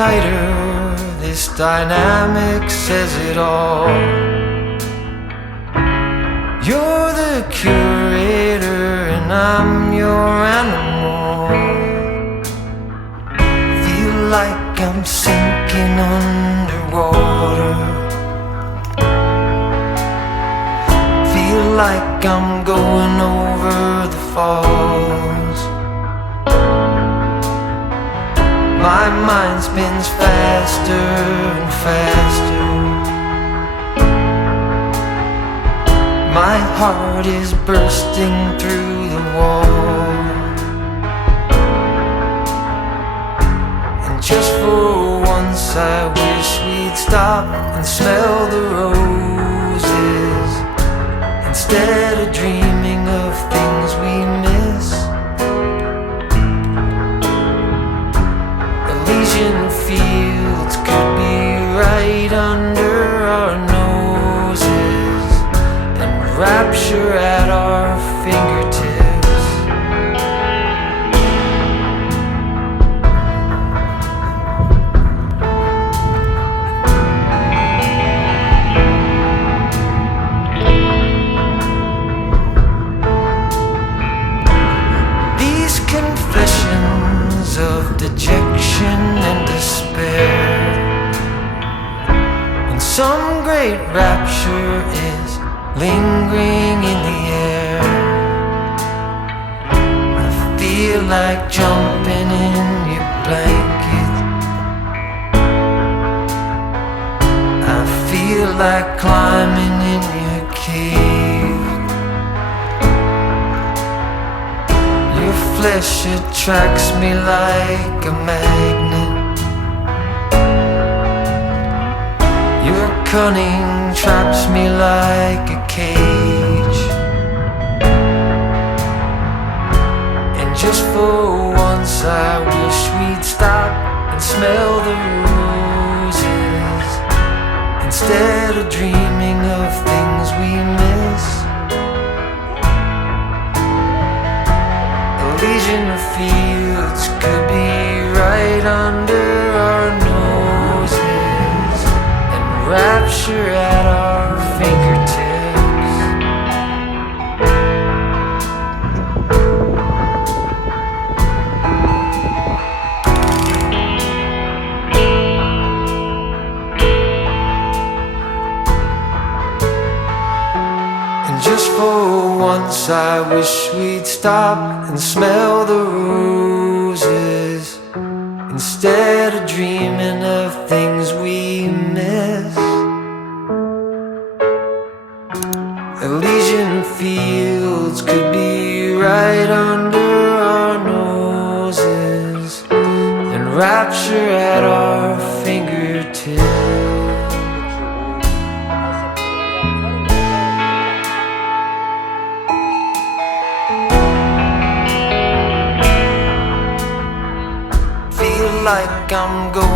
tighter. This dynamic says it all. You're the curator and I'm your animal. Feel like I'm sinking underwater. Feel like I'm going over the falls. My mind spins faster and faster. My heart is bursting through the wall. And just for once I wish we'd stop and smell the roses, instead of dreaming of things we miss. Elysian fields could be right under our noses, and rapture at our fingertips. These confessions of dejection and despair, when some great rapture is lingering in the air, I feel like jumping in your blanket. I feel like climbing in your cave. Your flesh attracts me like a magnet. Your cunning traps me like a cage. And just for once I wish we'd stop and smell the roses, instead of dreaming of things we miss. Elysian fields could be right under our noses, and rapture at our fingertips. And just for once I wish we'd stop and smell the roses, instead of dreaming of things we miss. Elysian fields could be right under our noses, and rapture at our fingertips. Feel like I'm going